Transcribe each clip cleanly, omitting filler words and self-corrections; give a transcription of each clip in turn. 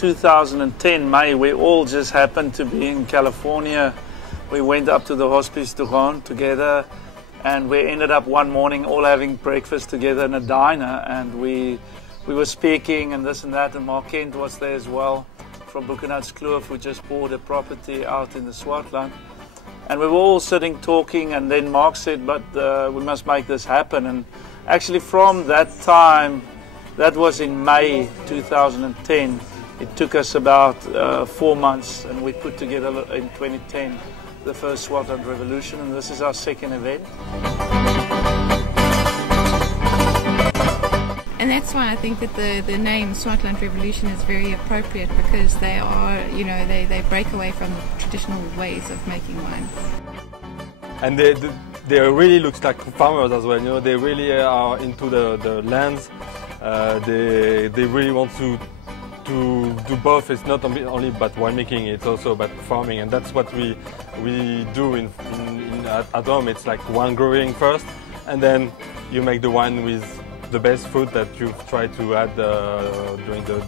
2010 May, we all just happened to be in California. We went up to the Hospice du Rhône together, and we ended up one morning all having breakfast together in a diner, and we were speaking and this and that, and Mark Kent was there as well from Boekenhoutskloof, who just bought a property out in the Swartland. And we were all sitting talking, and then Mark said, but we must make this happen. And actually from that time, that was in May 2010, it took us about 4 months, and we put together in 2010 the first Swartland Revolution, and this is our second event. And that's why I think that the name Swartland Revolution is very appropriate, because they are, you know, they break away from the traditional ways of making wine. And they really looks like farmers as well, you know, they really are into the lands. They really want to do both. It's not only about winemaking, it's also about farming, and that's what we do at home. It's like wine growing first, and then you make the wine with the best fruit that you've tried to add during the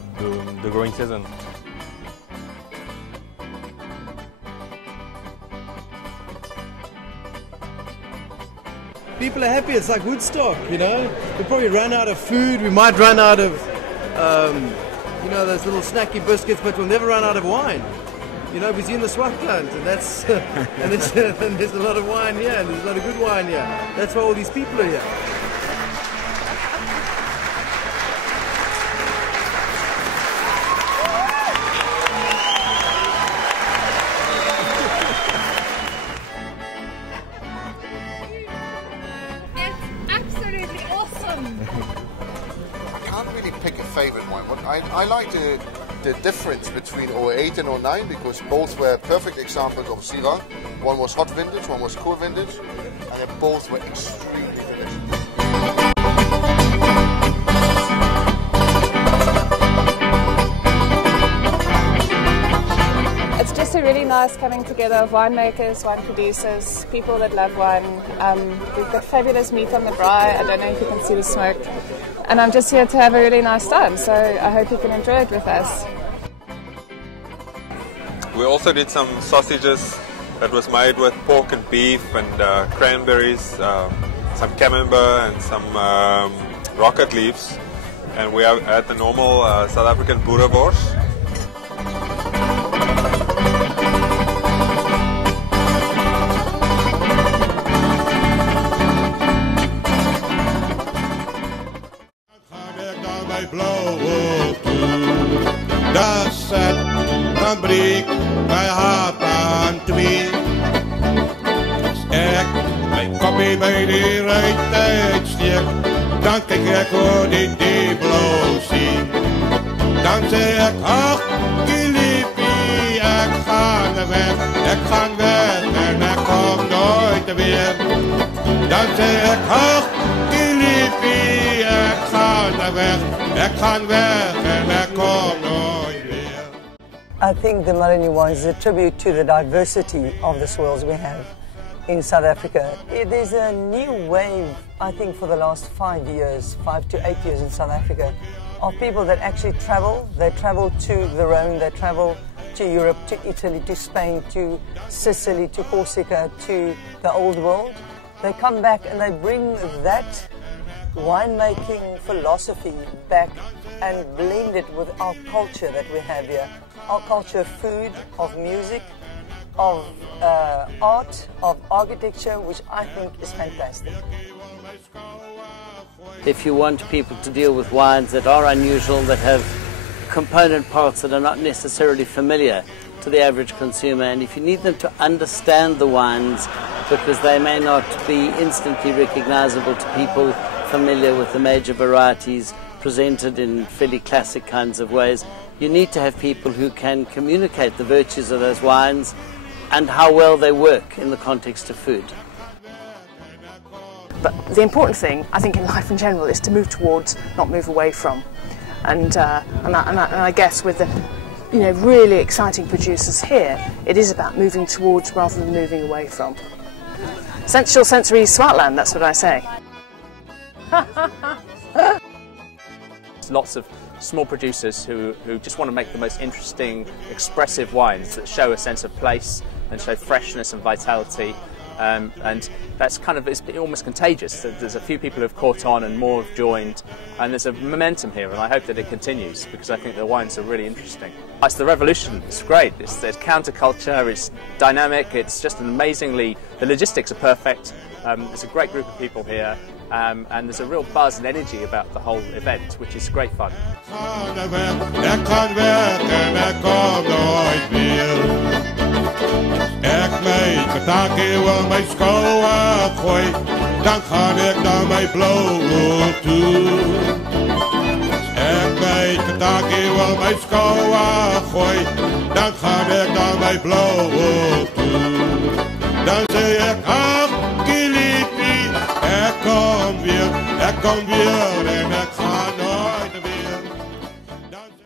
growing season. People are happy. It's like Woodstock, you know. We probably run out of food. We might run out of, you know, those little snacky biscuits, but we'll never run out of wine. You know, because you're in the Swartland, and that's and there's a lot of wine here, and there's a lot of good wine here. That's why all these people are here. I can't really pick a favorite one. I like the difference between 08 and 09, because both were perfect examples of Syrah. One was hot vintage, one was cool vintage, and they both were extremely delicious. It's just a really nice coming together of winemakers, wine producers, people that love wine. We've got fabulous meat on the braai. I don't know if you can see the smoke. And I'm just here to have a really nice time, so I hope you can enjoy it with us. We also did some sausages that was made with pork and beef and cranberries, some camembert and some rocket leaves. And we have had the normal South African boerewors. Dat zet fabriek bij haat aan twee. Sterk mijn kopje bij die rijtijd steek, dan kijk ik hoe die blauw zie. Dan zeg ik, ach, liefie, ik ga weg en ik kom nooit weer. Dan zeg ik, ach, liefie, ik ga weg en ik kom nooit weer. I think the Marani wine is a tribute to the diversity of the soils we have in South Africa. There's a new wave, I think, for the last 5 years, 5 to 8 years in South Africa, of people that actually travel. They travel to the Rhone, they travel to Europe, to Italy, to Spain, to Sicily, to Corsica, to the old world. They come back and they bring that winemaking philosophy back and blend it with our culture that we have here. Our culture of food, of music, of art, of architecture, which I think is fantastic. If you want people to deal with wines that are unusual, that have component parts that are not necessarily familiar to the average consumer, and if you need them to understand the wines because they may not be instantly recognizable to people familiar with the major varieties presented in fairly classic kinds of ways, you need to have people who can communicate the virtues of those wines and how well they work in the context of food. But the important thing, I think, in life in general is to move towards, not move away from. And I guess with the really exciting producers here, it is about moving towards rather than moving away from. Sensual sensory Swartland, that's what I say. Lots of small producers who just want to make the most interesting, expressive wines that show a sense of place and show freshness and vitality. And that's kind of, it's almost contagious. There's a few people who have caught on and more have joined, and there's a momentum here, and I hope that it continues because I think the wines are really interesting. It's the revolution. It's great. It's counterculture, it's dynamic, it's just amazingly, the logistics are perfect. There's a great group of people here, and there's a real buzz and energy about the whole event, which is great fun. Kentucky wil my skouwer gooi, dan gaan ek na my blauwe toe. Ek my Kentucky wil my skouwer gooi, dan gaan ek na my blauwe toe. Dan sê ek, ach, geliefie, ek kom weer en ek gaan